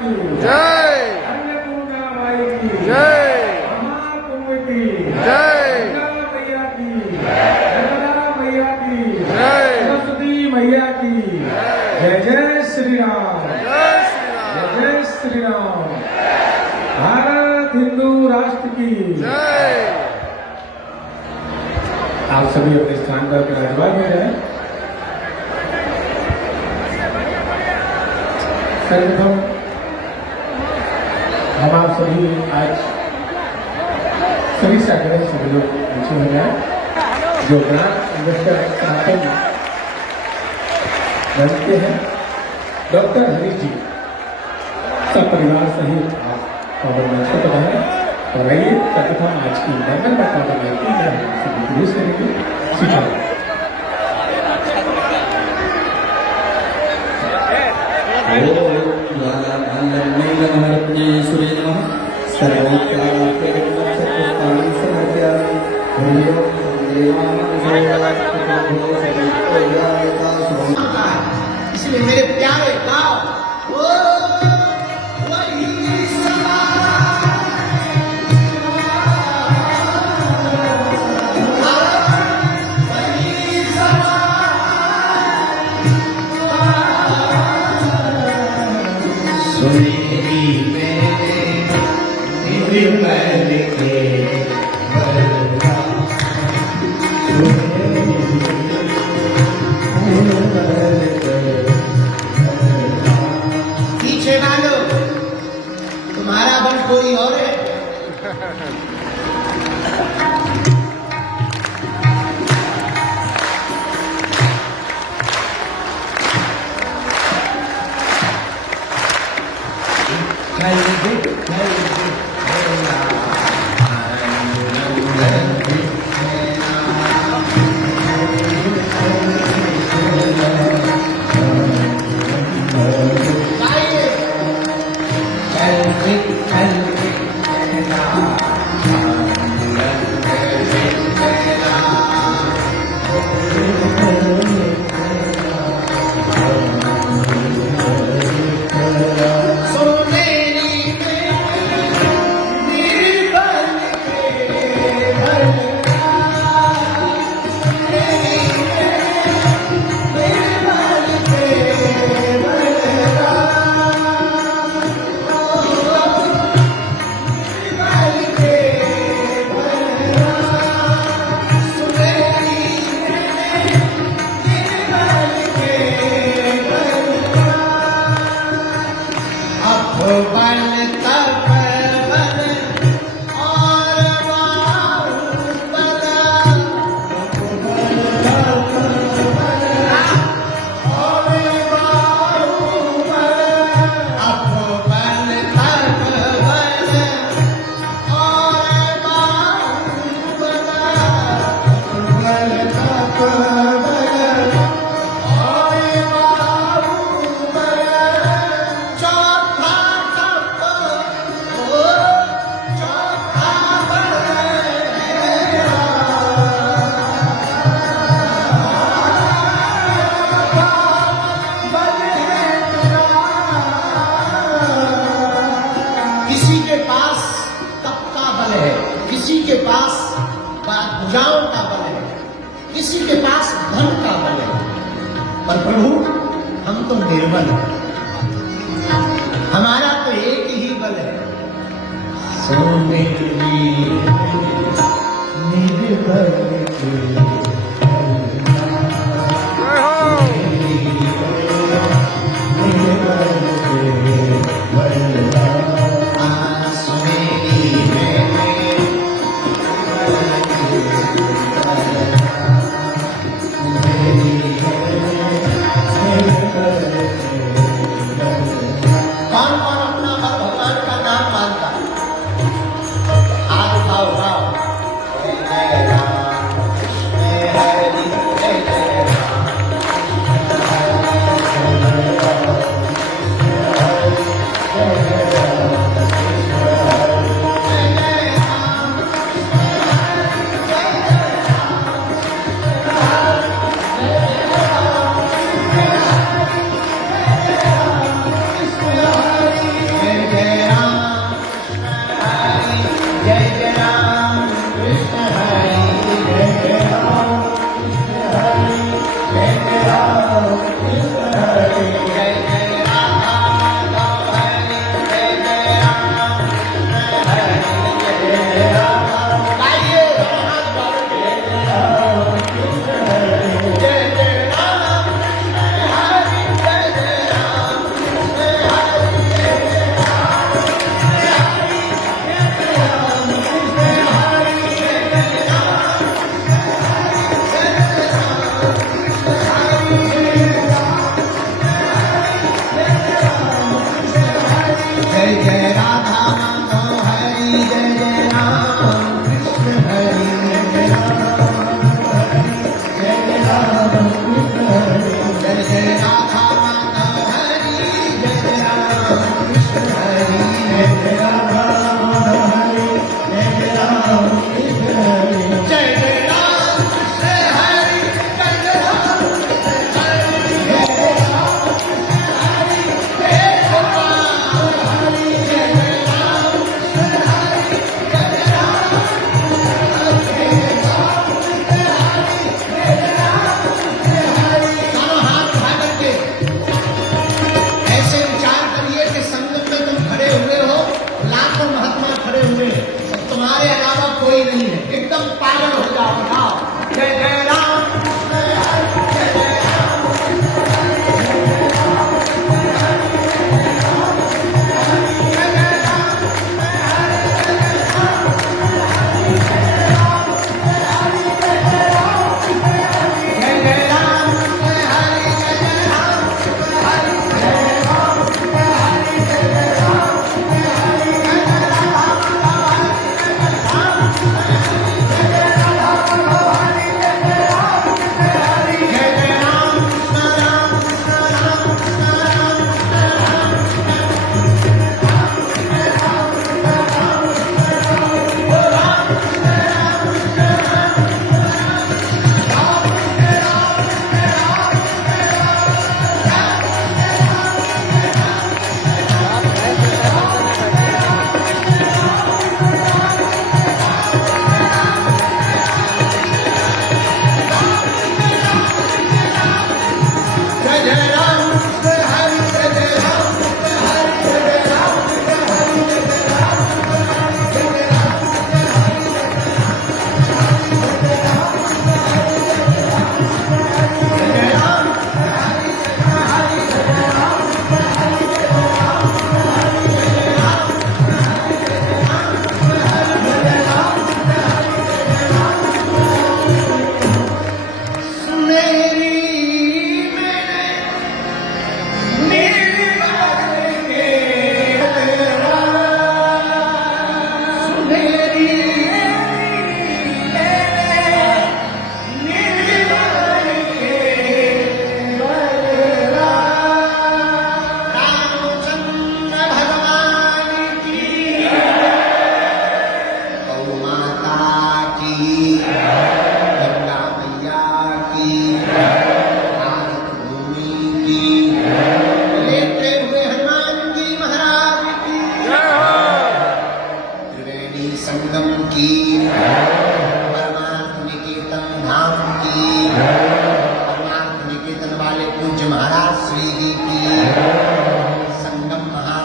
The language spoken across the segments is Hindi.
की जय अन्नपूर्णा माई की जय महाकुंभ की जय गंगा मैया की नर्मदा मैया की जय सरस्वती मैया की जय जय श्री राम जय श्री राम जय श्री राम। भारत हिंदू राष्ट्र की जय। आप सभी अपने स्थान पर विराजमान हो रहे हैं। सर्वप्रथम हम आप सभी आज सभी से आग्रह सभी लोग नीचे हो जाए। जो ग्रांट इन्वेस्टर स्थापन बनते हैं डॉक्टर हरीश जी सब परिवार सहित आप पावन मंच पर पधारें और आइए सर्वप्रथम आज की मंगल वार्ता बनाती है सभी पुलिस करेंगे शिक्षा इसलिए मेरे प्यारे गाँव पीछे ना लो, तुम्हारा बन कोई और है। किसी के पास तप का बल है, किसी के पास भुजाओं का बल है, किसी के पास धन का बल है, पर प्रभु हम तो निर्बल हैं। हमारा तो एक ही बल है, सोने निर्बल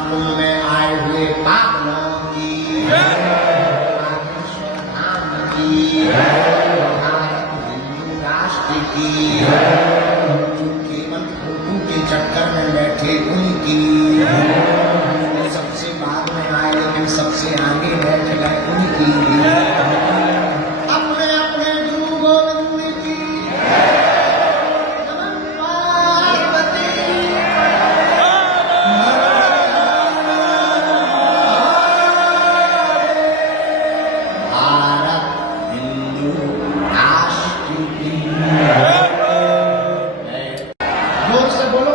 महाकुंभ में आए हुए पागलों की धाम की भारत हिंदू राष्ट्र की जो केवल फोटो के चक्कर में बैठे उनकी सबसे बाद में आए लेकिन सबसे आगे बैठ गए उनकी अपने अपने गुरु गोविंद की नमः पार्वती भारत हिंदू राष्ट्र की जोर से बोलो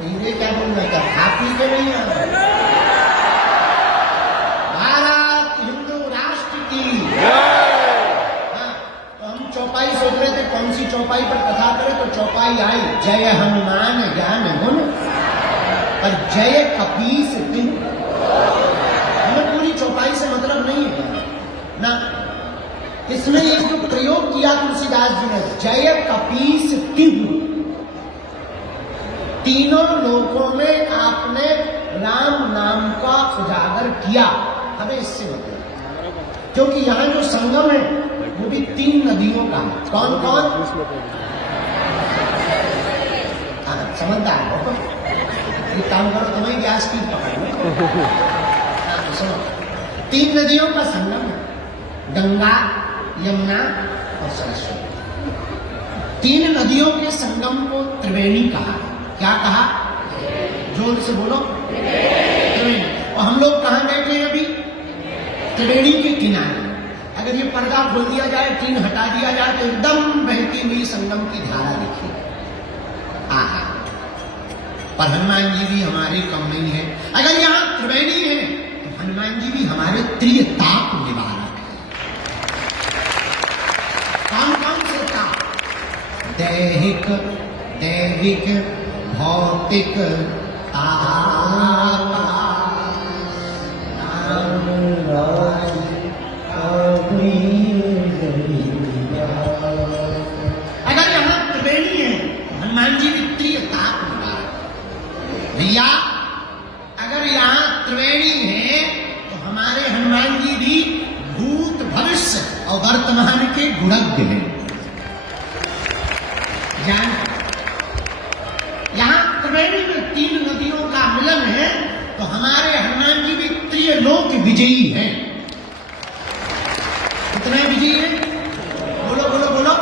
धीरे क्या बोल रहे हैं खा पी के नहीं आ रहे भारत हिंदू राष्ट्र की हाँ, तो हम चौपाई सोच रहे थे कौन सी चौपाई पर कथा करें तो चौपाई आई जय हनुमान ज्ञान गुण पर जय कपीस तिन हमें पूरी चौपाई से मतलब नहीं है ना इसमें एक जो प्रयोग किया तुलसीदास जी ने जय कपीस तिन तीनों लोकों में आपने राम नाम का उजागर किया हमें इससे मतलब क्योंकि यहां जो संगम है वो भी 3 नदियों का है कौन कौन समझदार हो ये काम करो तुम्हें गैस की पकड़ सुनो 3 नदियों का संगम है गंगा यमुना और सरस्वती 3 नदियों के संगम को त्रिवेणी कहा क्या कहा जोर से बोलो त्रिवेणी और हम लोग कहां बैठे हैं अभी त्रिवेणी के किनारे अगर ये पर्दा खोल दिया जाए 3 हटा दिया जाए तो एकदम बहती हुई संगम की धारा दिखी आहा पर हनुमान जी भी हमारे कम नहीं है अगर यहां त्रिवेणी है तो हनुमान जी भी हमारे त्रिताप निवारक है कौन कौन से ताप दैहिक दैविक भौतिक अगर यहां त्रिवेणी है हनुमान जी वित्तीय ताप निवारक भैया अगर यहां त्रिवेणी है तो हमारे हनुमान जी भी भूत भविष्य और वर्तमान के गुणज्ञ हैं जान यहां त्रिवेणी में 3 नदियों का मिलन है तो हमारे हनुमान जी भी त्रिलोक विजयी हैं कितने विजयी हैं बोलो बोलो बोलो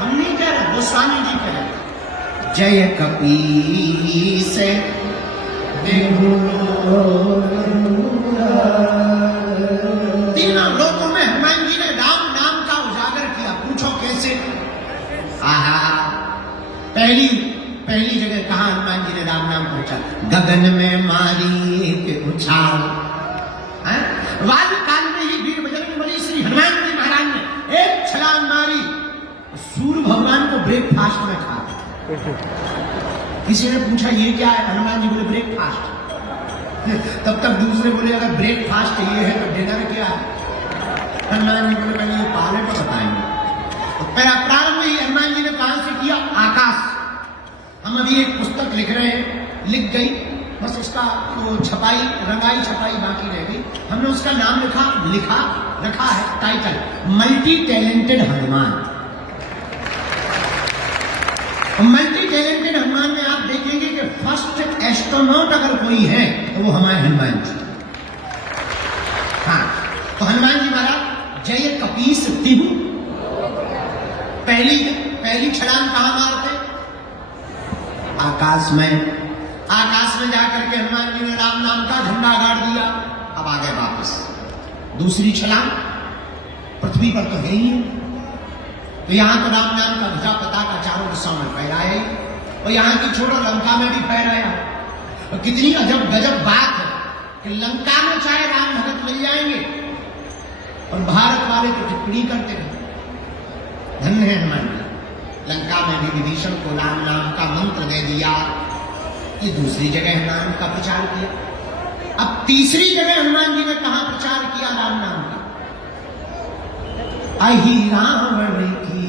हम नहीं कह रहे गोस्वामी जी कह रहे जय कपीस तीनों लोकों में हनुमान जी ने राम नाम का उजागर किया पूछो कैसे आहा पहली जगह कहा हनुमान जी ने राम नाम पहुंचा गगन में मारी एक उछाल वायु काल में ही वीर बजरंग बली श्री हनुमान जी महाराज ने एक छलांग मारी सूर्य भगवान को ब्रेकफास्ट में खा किसी ने पूछा ये क्या है हनुमान जी बोले ब्रेकफास्ट तब तक दूसरे बोले अगर ब्रेकफास्ट ये है तो डिनर क्या है हनुमान जी बोले पहले ये पाले तो बताएंगे पहला प्रारंभ ही हनुमान जी ने कहां से किया आकाश हम अभी एक पुस्तक लिख रहे हैं लिख गई बस उसका तो छपाई रंगाई छपाई बाकी रह गई हमने उसका नाम लिखा रखा है title multi talented Hanuman multi talented Hanuman में आप देखेंगे कि फर्स्ट एस्ट्रोनॉट अगर कोई है तो वो हमारे हनुमान जी हाँ तो हनुमान जी महाराज जय कपीस तिहु पहली छलांग कहां मारते आकाश में जाकर के हनुमान जी ने राम नाम का झंडा गाड़ दिया अब आ गए वापस दूसरी छलांग पृथ्वी पर तो है ही तो यहां तो राम नाम का ध्वजा पताका चारों दिशाओं में फहराया और यहां की छोड़ो लंका में भी फहराया और कितनी अजब गजब बात है कि लंका में चाहे राम भगत मिल जाएंगे और भारत वाले तो टिप्पणी करते रहे धन्य है हनुमान जी लंका में भी विभीषण को राम नाम का मंत्र दे दिया ये दूसरी जगह नाम का प्रचार किया अब तीसरी जगह हनुमान जी ने कहां प्रचार किया राम नाम का अहि रावण की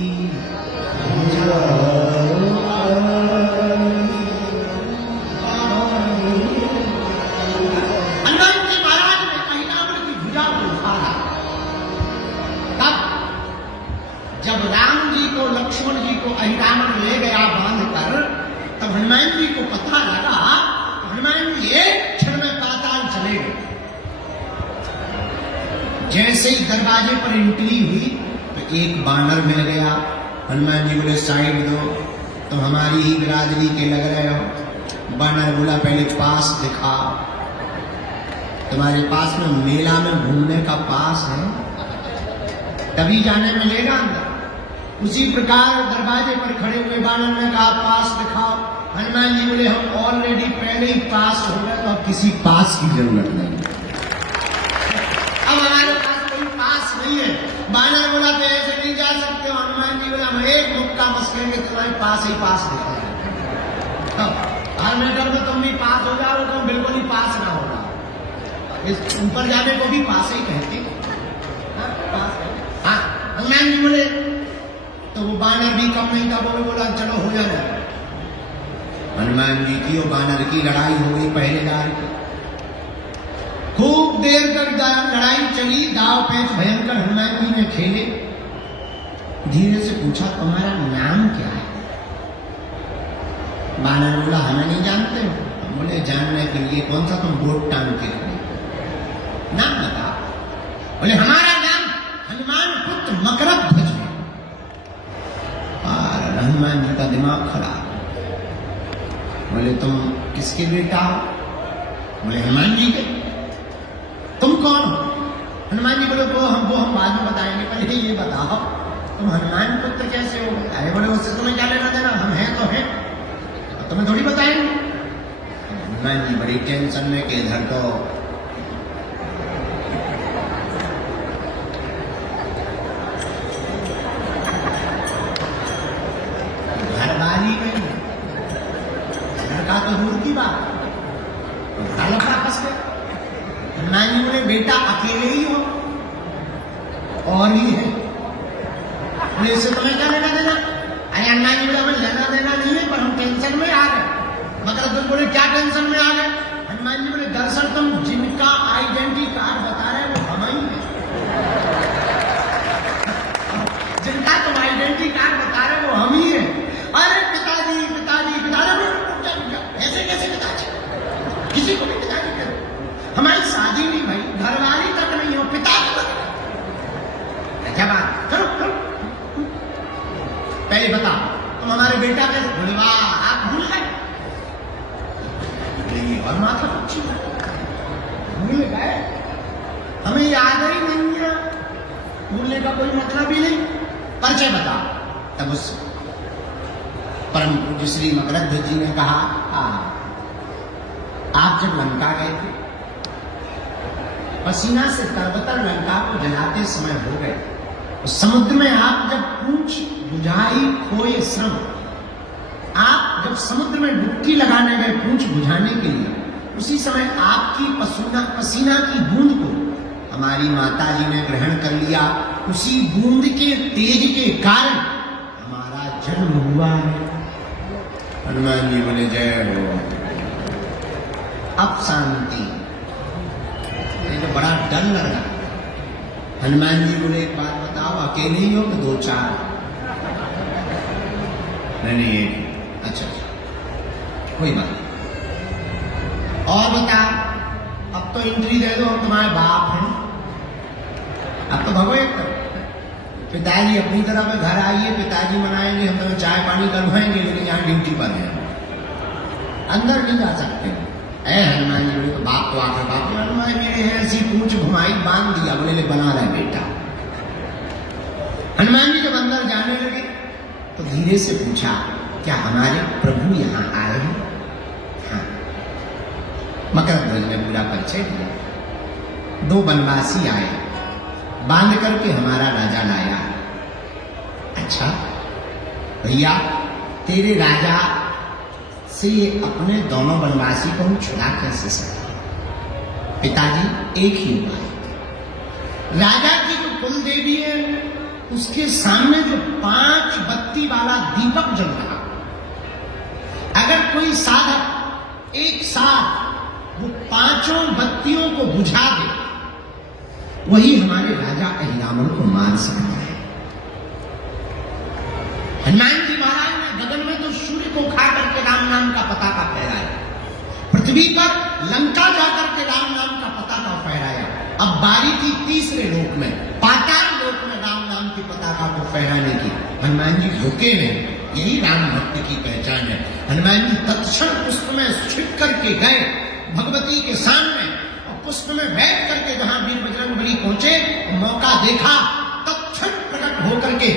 जैसे ही दरवाजे पर एंट्री हुई तो एक बानर मिल गया। हनुमान जी बोले साइड दो, तुम हमारी ही बिरादरी के लग रहे हो। बानर बोला पहले पास दिखाओ, तुम्हारे पास में मेला में घूमने का पास है, तभी जाने मिलेगा अंदर। उसी प्रकार दरवाजे पर खड़े हुए बानर ने कहा पास दिखाओ। हनुमान जी बोले हम ऑलरेडी पहले ही पास हो गए, तो अब किसी पास की जरूरत नहीं, अब हमारे पास कोई पास नहीं है। बानर बोला तो ऐसे नहीं जा सकते हो। हनुमान जी बोला हम एक मुक्का मसलेंगे, तुम्हारे पास ही पास दिखाएंगे। तो हर मैटर में तुम भी पास हो जाओ, तुम बिल्कुल ही पास ना होगा। इस ऊपर जाने को भी पास ही कहते हैं। हाँ, हनुमान जी बोले तो वो बानर भी कम नहीं था, वो बोला चलो हो जाना। हनुमान जी की और बानर की लड़ाई हो गई पहरेदार की। खूब देर तक लड़ाई चली, दाव पेच भयंकर हनुमान जी ने खेले। धीरे से पूछा तुम्हारा नाम क्या है? बानर बोला हमें नहीं जानते हो। बोले जानने के लिए कौन सा तुम बोट टांग के नाम बताओ। बोले हमारा नाम हनुमान पुत्र मकरध्वज है। और हनुमान जी का दिमाग खराब। बोले तुम किसके बेटा हो? बोले हनुमान जी के। तुम कौन हो? हनुमान जी बोले वो हम बाद में बताएंगे, पहले ये बताओ तुम हनुमान पुत्र कैसे हो? अरे बोले उससे तुम्हें क्या लेना देना, हम हैं तो हैं, तुम्हें थोड़ी बताएंगे। हनुमान जी बड़ी टेंशन में कि इधर तो घरवाली गई, लड़का तो दूर की बात, लड़का फंस गया। हनुमान जी बोले बेटा अकेले ही हो और ही है, बोले इससे तुम्हें क्या लेना देना? अरे हनुमान जी बोले हमें लेना देना नहीं है, पर हम टेंशन में आ गए। मगर तुम बोले क्या टेंशन में आ गए? हनुमान जी बोले दरअसल तुम जिनका आइडेंटिटी कार्ड बता रहे हो वो हम ही हैं। जिनका तुम आइडेंटिटी कार्ड बता रहे हो वो हम ही है। अरे पिताजी पिताजी पिताजी, ऐसे कैसे पिताजी? किसी को भी पिताजी करो, हमारी शादी नहीं भाई, घरवाली तक नहीं हो, पिताजी तक नहीं। क्या बात, करो करो, पहले बताओ तुम हमारे बेटा कैसे? बोले वाह आप भूल गए। और माथा पूछी भूल गए, हमें याद ही नहीं है। भूलने का कोई मतलब ही नहीं। परिचय बताओ। तब उस परम पूज्य श्री मकरध्वज जी ने कहा आप जब लंका गए थे, पसीना से तरबतर लंका को जलाते समय हो गए, उस समुद्र में आप जब पूंछ बुझाई खोए श्रम, आप जब समुद्र में डुबकी लगाने गए पूंछ बुझाने के लिए, उसी समय आपकी पसीना की बूंद को हमारी माता जी ने ग्रहण कर लिया। उसी बूंद के तेज के कारण हमारा जन्म हुआ है। हनुमान जी बोले जय हो। अब शांति। ये तो बड़ा डर लग रहा। हनुमान जी बोले एक बात बताओ, अकेले ही हो कि दो चार? नहीं, अच्छा कोई बात नहीं। और बताओ, अब तो एंट्री दे दो, हम तुम्हारे बाप हैं, अब तो भगो एक पिताजी अपनी तरफ घर आइए, पिताजी मनाएंगे, हम तुम्हें चाय पानी करवाएंगे, लेकिन यहाँ ड्यूटी पर है, अंदर नहीं जा सकते। हनुमान जी बोले तो बाप तो आकर बाप हनुमान मेरे हैं, ऐसी पूंछ घुमाई बांध दिया, बोले ले बना रहा बेटा। हनुमान जी जब अंदर जाने लगे तो धीरे से पूछा क्या हमारे प्रभु यहाँ आए हैं? हाँ। मकरध्वज ने पूरा परिचय दिया। दो बनवासी आए, बांध करके हमारा राजा लाया। अच्छा भैया, तेरे राजा से अपने दोनों बनवासी को हम छुड़ा कैसे सकते? पिताजी एक ही उपाय, राजा की जो कुल देवी है उसके सामने जो 5 बत्ती वाला दीपक जल रहा, अगर कोई साधक एक साथ वो 5 बत्तियों को बुझा दे, वही हमारे राजा अहिरावण को मार सकता है। हनुमान जी महाराज ने गगन में तो सूर्य को खा करके राम नाम का पताका फहराया, पृथ्वी पर लंका जाकर के राम नाम का पताका फहराया, अब बारी थी तीसरे लोक में, पाताल लोक में राम नाम की पताका को फहराने की। हनुमान जी रुके नहीं, यही राम भक्त की पहचान है। हनुमान जी तत्क्षण पुष्प में छिप करके गए भगवती के सामने, और पुष्प में बैठ करके जहां वीर बजरंगबली पहुंचे, मौका देखा, तत्क्षण प्रकट होकर के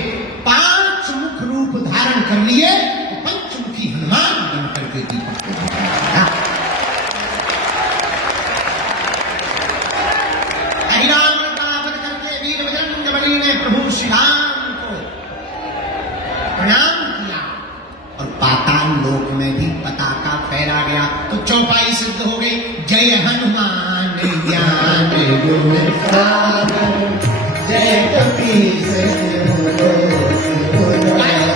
5 मुख रूप धारण कर लिए, पंचमुखी हनुमान बन करके दीपक को दिखाया। राम का वध करके वीर बजरंगबली ने प्रभु श्री राम को प्रणाम किया, और पाताल लोक में भी पताका फहरा गया। तो चौपाई सिद्ध हो गई, जय हनुमान ज्ञान गुण सागर, जय कपीस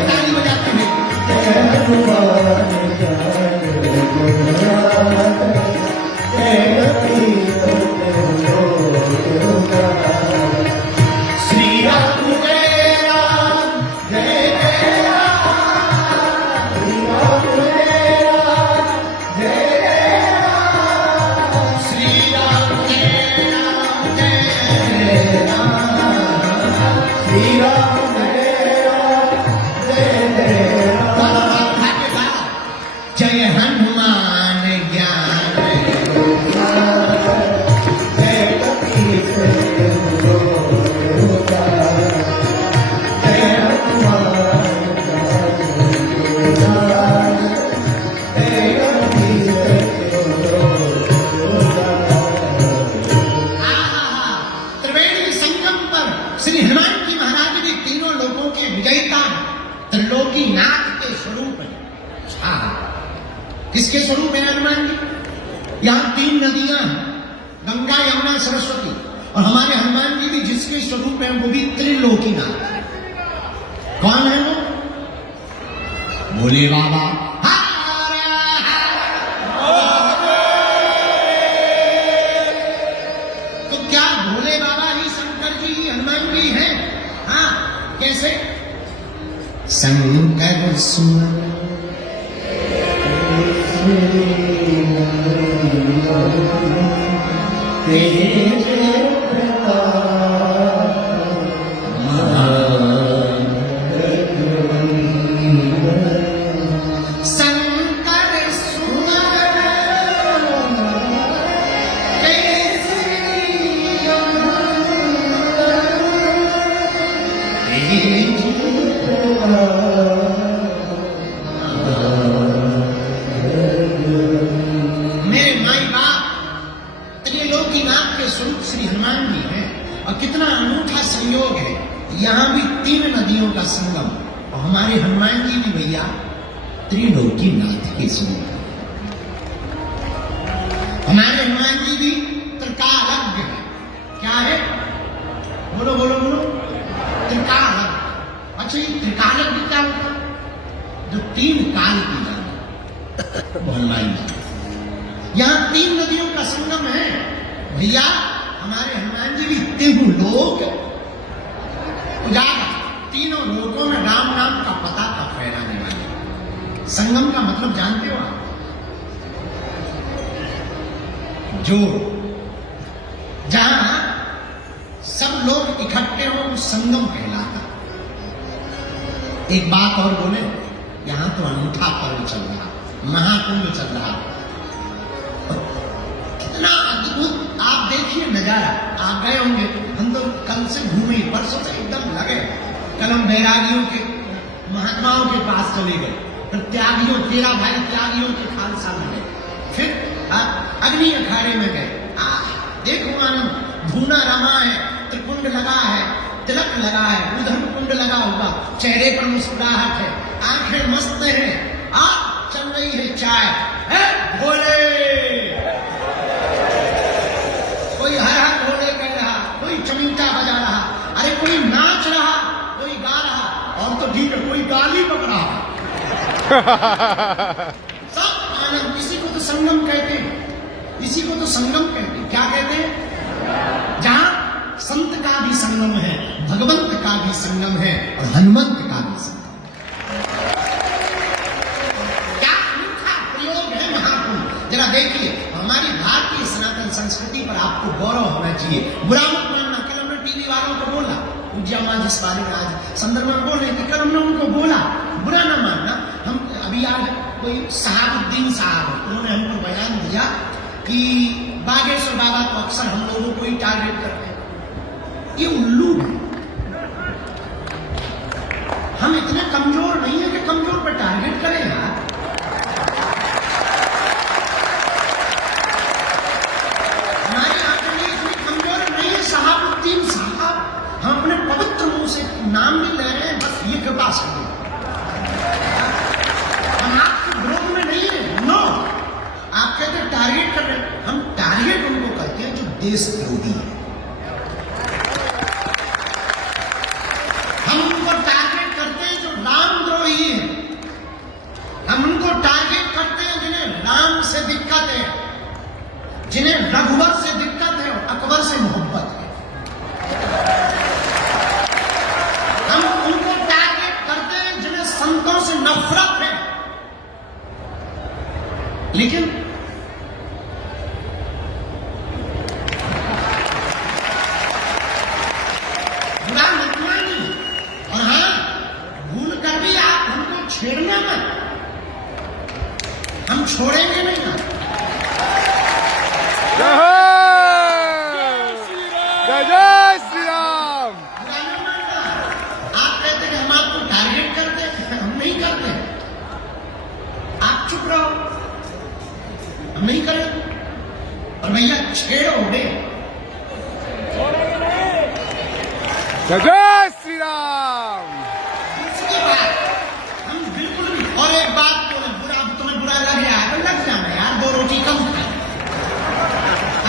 ताली बजाते हैं, जय हनुमान ज्ञान गुण सागर, जय कपीस श्री राम जय राम जय जय राम, श्री राम जय राम जय जय राम, श्री राम जय राम जय राम, श्री राम जय राम जय जय राम। जय हनुमान ज्ञान गुण सागर, जय कपीस त्रिवेणी संगम पर श्री हनुमान जी महाराज भी तीनों लोगों के विजयता, त्रिलोकी नाथ के स्वरूप है। किसके स्वरूप है हनुमान जी? यहाँ 3 नदियां हैं, गंगा यमुना सरस्वती, और हमारे हनुमान जी भी जिसके स्वरूप है वो भी त्रिलोकी नाथ। कौन है वो? बोले बाबा तो क्या भोले बाबा ही शंकर जी ही हनुमान जी हैं? हाँ, कैसे? शंकर सुन तेज मेरे माई बाप त्रिलोकीनाथ के स्वरूप श्री हनुमान जी हैं, और कितना अनूठा संयोग है, यहाँ भी 3 नदियों का संगम, और हमारे हनुमान जी भी भैया त्रिलोकीनाथ के स्वरूप हैं। हमारे हनुमान जी भी त्रिकालज्ञ है। क्या है? बोलो बोलो बोलो। त्रिकालज्ञ। अच्छा, ये त्रिकालज्ञ क्या होता है? जो 3 काल की जाने वो हनुमान जी। यहाँ 3 नदियों का संगम है भैया, हमारे हनुमान जी भी 3 लोक उजागर, 3 लोकों में राम नाम का पताका फहराने वाले। संगम का मतलब जानते हो आप? जो जहां सब लोग इकट्ठे हो संगम कहलाता। एक बात और बोले, यहां तो अनूठा पर्व चल रहा, महाकुंभ चल रहा, कितना अद्भुत आप देखिए नजारा। आप गए होंगे, हम तो कल से घूमे, परसों से एकदम लगे। कल हम बैरागियों के महात्माओं के पास चले गए, फिर त्यागियों 13 भाई त्यागियों के खालसा में गए, फिर अग्नि अखाड़े में गए। देखो आनंद, धूना रमा है, त्रिकुंड लगा है, तिलक लगा है, उधर कुंड लगा हुआ, चेहरे पर मुस्कुराहट है, आंखें मस्त हैं, चल रही है चाय है भोले। कोई हर हर भोले कह रहा, कोई चमीटा बजा रहा, अरे कोई नाच रहा, कोई गा रहा, और तो ठीक है कोई गाली बक रहा। सब आनंद। इसी को तो संगम कहते हैं, इसी को तो संगम कहते हैं। क्या कहते हैं? जहां संत का भी संगम है, भगवंत का भी संगम है, और हनुमंत का भी संगम। क्या अनूठा प्रयोग है महाकुंभ। जरा देखिए, हमारी भारतीय सनातन संस्कृति पर आपको गौरव होना चाहिए। बुरा मत मानना। कल हमने टीवी वालों को बोला, पूज्य अम्मा जिस बारे में आज संदर्भ में बोल रहे थे, कल हमने उनको बोला, बुरा ना मानना। हम अभी आज कोई सहाबुद्दीन साहब, उन्होंने हमको बयान दिया कि बागेश्वर बाबा को अक्सर हम लोगों को ही टारगेट करते हैं। ये उल्लू है। हम इतने कमजोर नहीं है कि कमजोर पर टारगेट करें यार। हमारी आंखें इतनी कमजोर नहीं है। सहाबुद्दीन साहब, हम अपने पवित्र मुंह से नाम नहीं ले रहे हैं, बस ये कृपा से हम आपके विरोध में नहीं है। नो, आप कहते हैं टारगेट कर रहे हैं, हम टारगेट उनको करते हैं जो देश विरोधी है। हम उनको टारगेट करते हैं जो रामद्रोही है। हम उनको टारगेट करते हैं जिन्हें राम से दिक्कत है, जिन्हें रघुवर से दिक्कत है और अकबर से मोहब्बत है। हम उनको टारगेट करते हैं जिन्हें संतों से नफरत है। लेकिन बुरा मत मानिए, और हाँ, भूल कर भी आप हमको छेड़ना मत, हम छोड़ेंगे नहीं ना। जय जय श्री राम। बुरा ना मानना। आप कहते हैं हम आपको टारगेट करते हैं, हम नहीं करते। आप चुप रहो, हम नहीं करें। और भैया छेड़ोगे, जय जय श्री राम। इसके बाद हम बिल्कुल भी। और एक बात बोले, बुरा तुम्हें बुरा लग रहा है तो लग जाना यार, 2 रोटी कम खाए,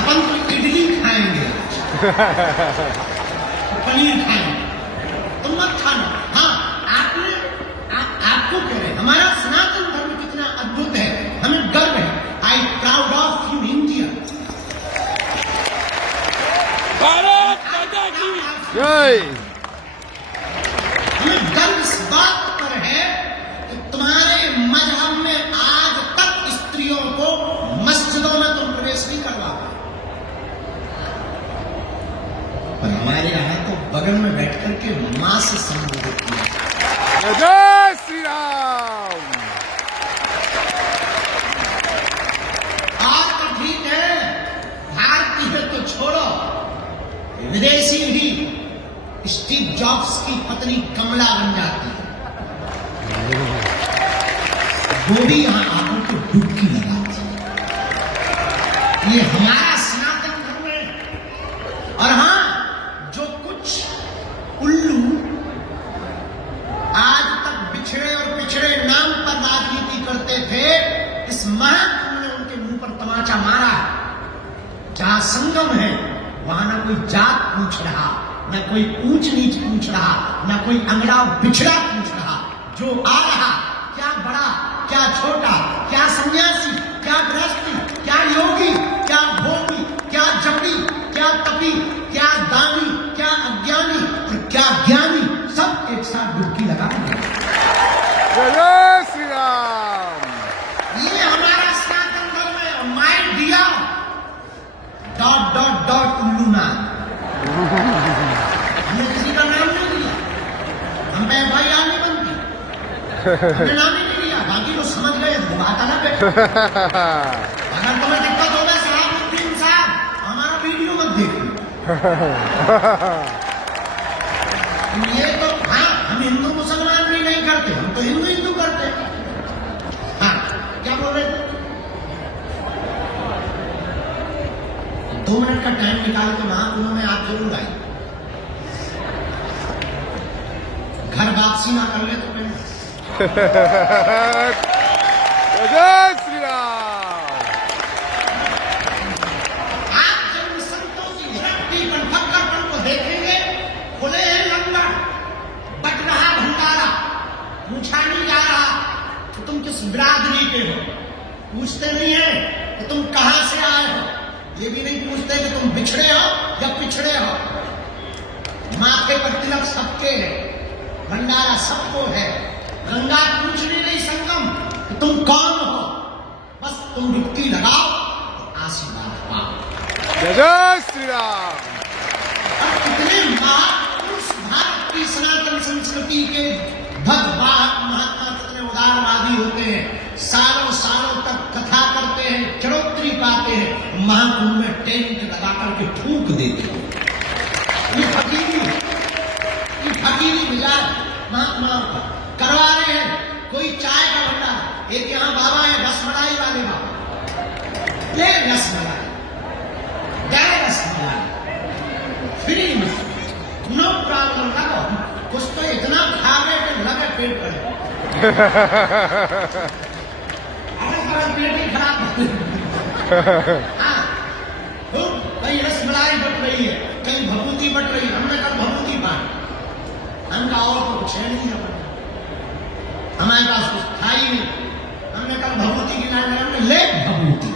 अपन तो इडली खाएंगे, पनीर खाएंगे, तुम मत खाना। हाँ, आपको कह रहे हैं हमारा सनातन धर्म कितना अद्भुत है, हमें गर्व है। I proud of you India. Bharat माता की जय। हमें गर्व इस बात पर है कि तुम्हारे मजहब में आज तक स्त्रियों को मस्जिदों में तुम प्रवेश नहीं करवा पाए, पर हमारे यहाँ तो बगल में बैठ करके मां से संबोधित किया। जय जय श्री राम। आज तो ठीक है, भारतीय तो छोड़ो, विदेशी भी स्टीव जॉब्स की पत्नी कमला बन जाती है, वो भी यहां आकर के डुबकी लगाती है। ये हमारा सनातन धर्म है। और हां, जो कुछ उल्लू आज तक बिछड़े और पिछड़े नाम पर राजनीति करते थे, इस महात्मा ने उनके मुंह पर तमाचा मारा। जहां संगम है वहां ना कोई जात पूछ रहा, ना कोई ऊंच नीच पूछ रहा, ना कोई अंगड़ा बिछड़ा पूछ रहा। जो आ रहा, क्या बड़ा, क्या छोटा, क्या सन्यासी, क्या गृहस्थी, क्या योगी, क्या भोगी, क्या जपी, क्या तपी, क्या दानी, क्या अज्ञानी और क्या ज्ञानी, सब एक साथ डुबकी लगा। जय जय श्री राम। ये हमारा सनातन धर्म है। My dear dot dot dot उल्लू नाम, हमने किसी का नाम नहीं लिया, हम पे FIR नहीं बनती, हमने नाम ही नहीं लिया। बाकी तो समझ गए, बात अलग है। अगर तुम्हें दिक्कत होगा सहाबुद्दीन साहब, हमारा वीडियो मत देखो। ये तो हाँ, हम हिंदू मुसलमान भी नहीं करते, हम तो हिंदू हिंदू करते हैं। हाँ, क्या बोल रहे थे? 2 मिनट का टाइम निकाल के महाकुंभ में आप जरूर आए। घर वापसी ना कर ले तो मैं जय जय श्री राम। आप जब संतों की भक्ति बनफक्करपन को देखेंगे, खुले हैं लंगर, बट रहा भंडारा, पूछा नहीं जा रहा कि तुम किस बिरादरी के हो, पूछते नहीं है कि तुम कहां से आए हो, ये भी नहीं पूछते कि तुम बिछड़े हो या पिछड़े हो। माथे पर तिलक सबके है, भंडारा सबको है, गंगा पूछ रही नहीं संगम कि तुम कौन हो, बस तुम डुबकी लगाओ, जय जय श्री राम। और कितने महापुरुष भारत की सनातन संस्कृति के भगवान महात्मा कितने उदारवादी होते हैं, सालों सालों तक कथा करते हैं, चढ़ोतरी पाते हैं, महाकुंभ में टेंट लगा करके फूंक देते हैं। ये फकीरी मिजाज महात्माओं का करवा रहे हैं। कोई चाय का भंडार, एक यहाँ बाबा है रसमलाई वाले बाबा, ले रसमलाई, दे रसमलाई फ्री में, नो प्रॉब्लम। लगो कुछ तो इतना खा गए कि लगे पेट पर पेट ही खराब। हाँ, कहीं रसमलाई बट रही है, कहीं भभूति बट रही है। हमने कल भभूति पाई, हमका और तो कुछ है नहीं, हमारे पास कुछ था ही नहीं। हमने कल भभूति की नाम हमने ले भभूति